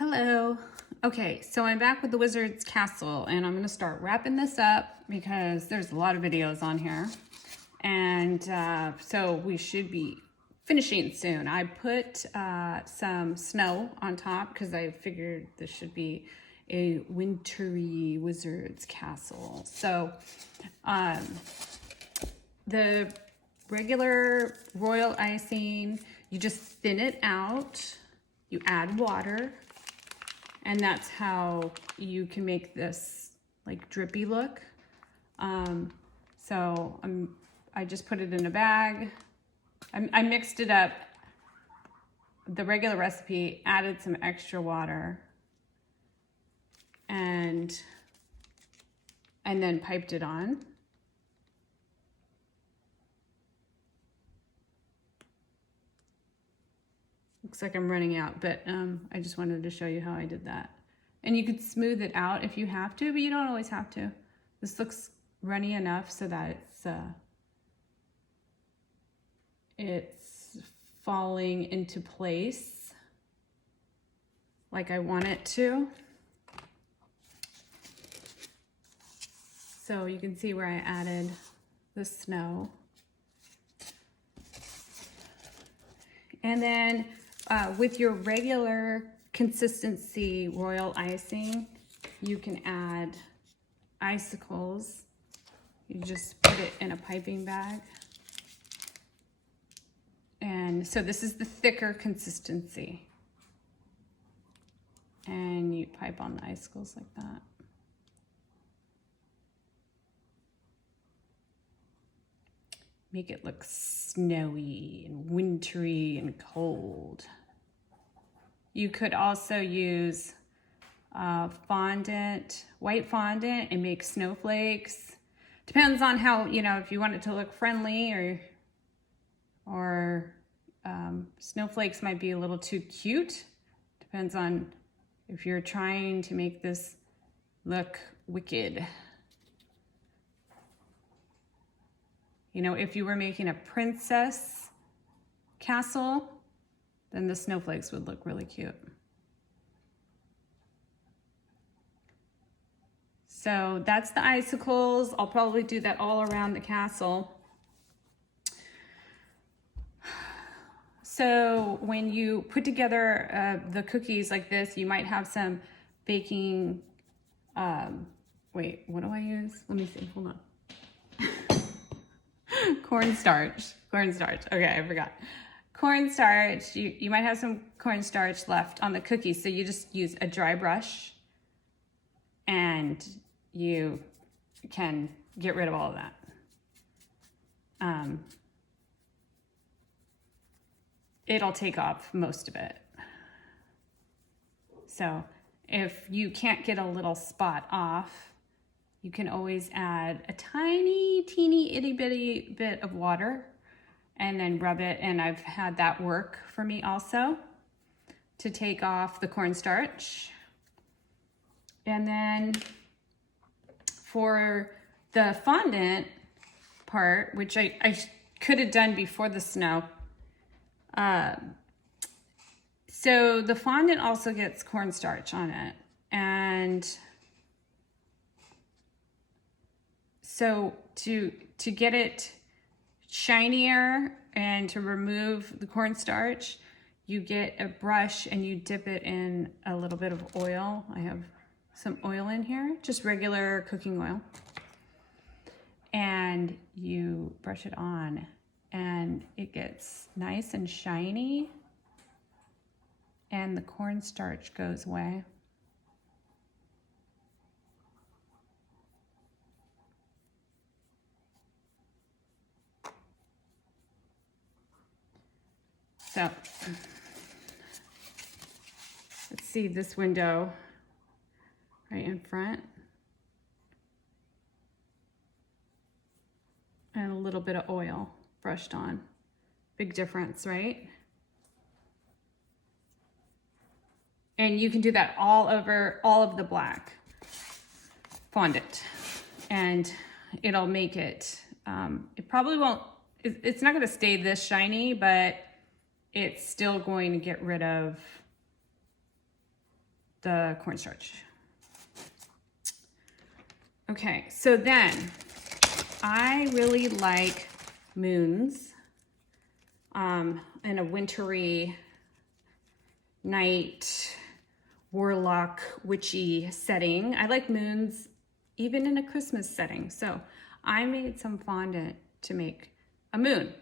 Hello. Okay, so I'm back with the Wizard's Castle and I'm going to start wrapping this up because there's a lot of videos on here. And so we should be finishing soon. I put some snow on top because I figured this should be a wintry Wizard's Castle. So the regular royal icing, you just thin it out, you add water, and that's how you can make this like drippy look. I just put it in a bag. I mixed it up, the regular recipe, added some extra water, and then piped it on. Looks like I'm running out, but I just wanted to show you how I did that. And you could smooth it out if you have to, but you don't always have to. This looks runny enough so that it's falling into place like I want it to. So you can see where I added the snow. And then with your regular consistency royal icing, you can add icicles. You just put it in a piping bag. And so this is the thicker consistency. And you pipe on the icicles like that. Make it look snowy and wintry and cold. You could also use fondant, white fondant, and make snowflakes. Depends on how, if you want it to look friendly or snowflakes might be a little too cute. Depends on if you're trying to make this look wicked. If you were making a princess castle, then the snowflakes would look really cute. So that's the icicles. I'll probably do that all around the castle. So when you put together the cookies like this, you might have some baking, wait, what do I use? Let me see, hold on. Cornstarch. Okay, I forgot. Cornstarch, you might have some cornstarch left on the cookies, so you just use a dry brush and you can get rid of all of that. It'll take off most of it. So if you can't get a little spot off, you can always add a tiny, teeny, itty bitty bit of water and then rub it. And I've had that work for me also to take off the cornstarch. And then for the fondant part, which I could have done before the snow. So the fondant also gets cornstarch on it. And so to get it shinier and to remove the cornstarch, you get a brush and you dip it in a little bit of oil. I have some oil in here, just regular cooking oil. And you brush it on and it gets nice and shiny and the cornstarch goes away. So let's see this window right in front. And a little bit of oil brushed on. Big difference, right? And you can do that all over all of the black fondant. And it'll make it, it probably won't, it's not gonna stay this shiny, but it's still going to get rid of the cornstarch. Okay, so then I really like moons in a wintry night, warlock, witchy setting. I like moons even in a Christmas setting. So I made some fondant to make a moon.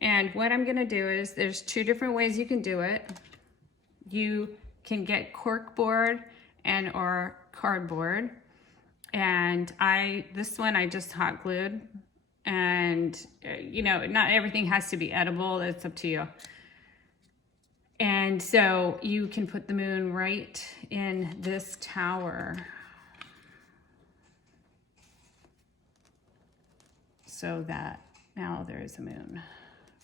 And what I'm gonna do is, there's two different ways you can do it. You can get cork board and or cardboard. And this one I just hot glued. And you know, not everything has to be edible, it's up to you. And so you can put the moon right in this tower. So that now there is a moon.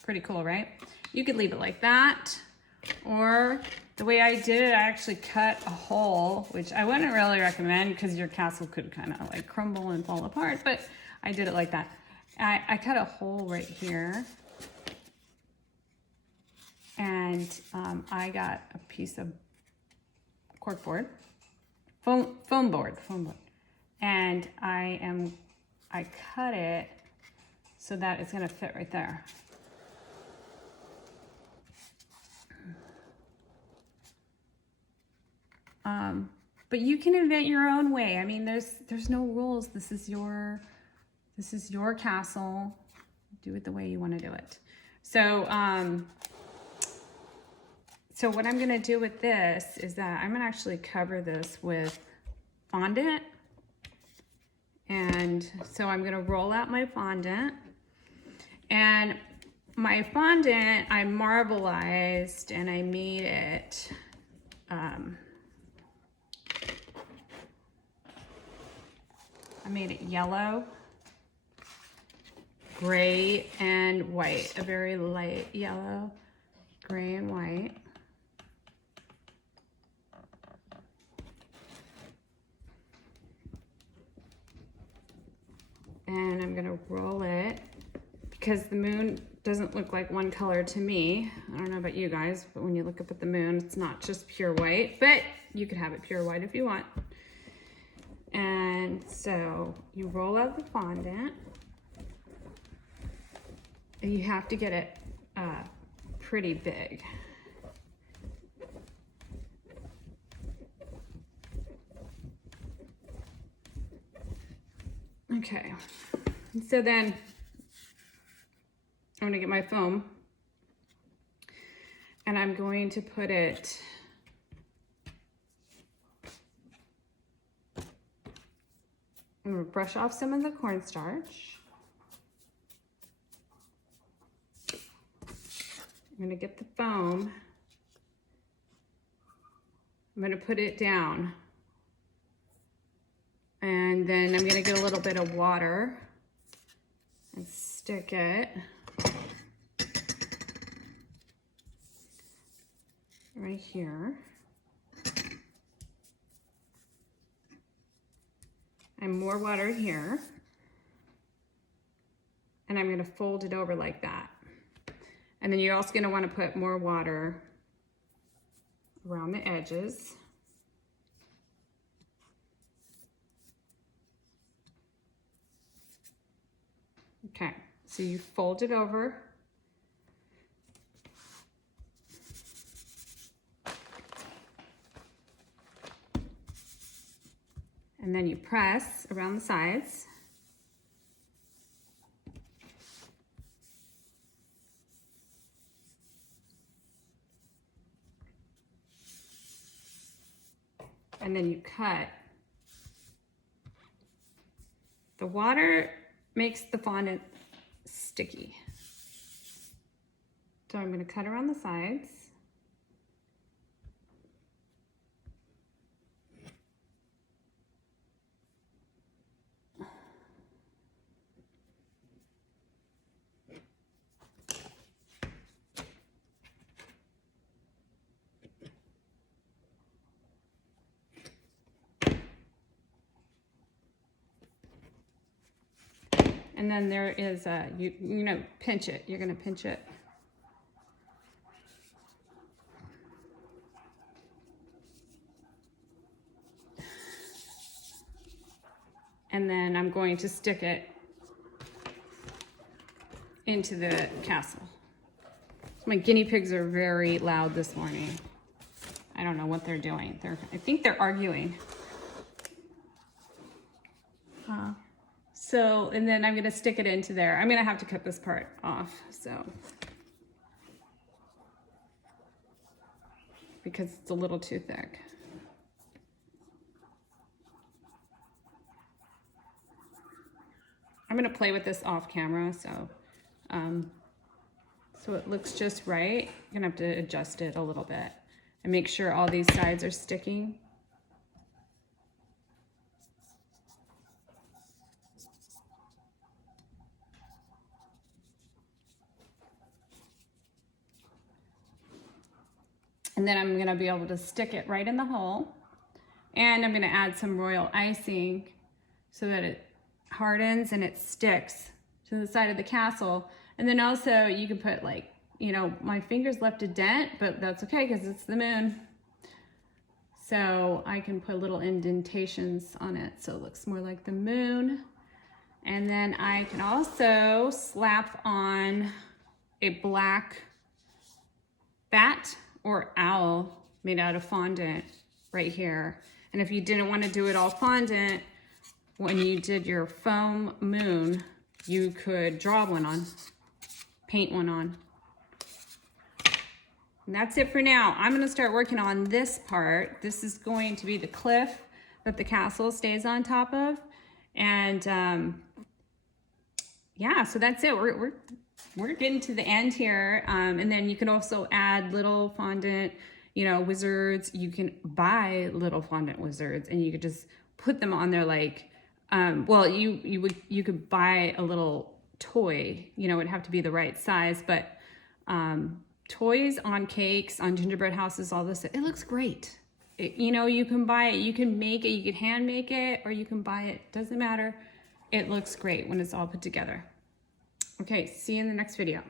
Pretty cool, right? You could leave it like that, or the way I did it, I actually cut a hole, which I wouldn't really recommend because your castle could kind of like crumble and fall apart, but I did it like that. I cut a hole right here, and I got a piece of corkboard, foam board, and I cut it so that it's gonna fit right there. But you can invent your own way. I mean, there's no rules. This is your castle. Do it the way you want to do it. So, so what I'm gonna do with this is that I'm gonna actually cover this with fondant. And so I'm gonna roll out my fondant. And my fondant, I marbleized and I made it, yellow, gray, and white, a very light yellow, gray, and white. And I'm gonna roll it because the moon doesn't look like one color to me. I don't know about you guys, but when you look up at the moon, it's not just pure white, but you could have it pure white if you want. And so you roll out the fondant, and you have to get it pretty big. Okay, so then I'm gonna get my foam, and I'm going to put it I'm gonna brush off some of the cornstarch. I'm gonna get the foam. I'm gonna put it down. And then I'm gonna get a little bit of water and stick it right here. And more water here. And I'm gonna fold it over like that. And then you're also gonna wanna put more water around the edges. Okay, so you fold it over. And then you press around the sides. And then you cut. The water makes the fondant sticky. So I'm gonna cut around the sides. And then there is a, you know, pinch it. You're gonna pinch it. And then I'm going to stick it into the castle. My guinea pigs are very loud this morning. I don't know what they're doing. I think they're arguing. And then I'm gonna stick it into there. I'm gonna have to cut this part off, because it's a little too thick. I'm gonna play with this off camera, so it looks just right. I'm gonna have to adjust it a little bit and make sure all these sides are sticking. And then I'm gonna be able to stick it right in the hole. And I'm gonna add some royal icing so that it hardens and it sticks to the side of the castle. And then also you can put, like, you know, my fingers left a dent, but that's okay because it's the moon. So I can put little indentations on it so it looks more like the moon. And then I can also slap on a black bat or owl made out of fondant right here. And if you didn't want to do it all fondant, when you did your foam moon, you could draw one on, paint one on. And that's it for now. I'm gonna start working on this part. This is going to be the cliff that the castle stays on top of. And yeah, so that's it. We're getting to the end here. And then you can also add little fondant, you know, wizards. You can buy little fondant wizards and you could just put them on there like, well, you could buy a little toy, you know, it'd have to be the right size, but toys on cakes, on gingerbread houses, all this, it looks great. You know, you can buy it, you can make it, you can hand make it, or you can buy it, doesn't matter. It looks great when it's all put together. Okay, see you in the next video.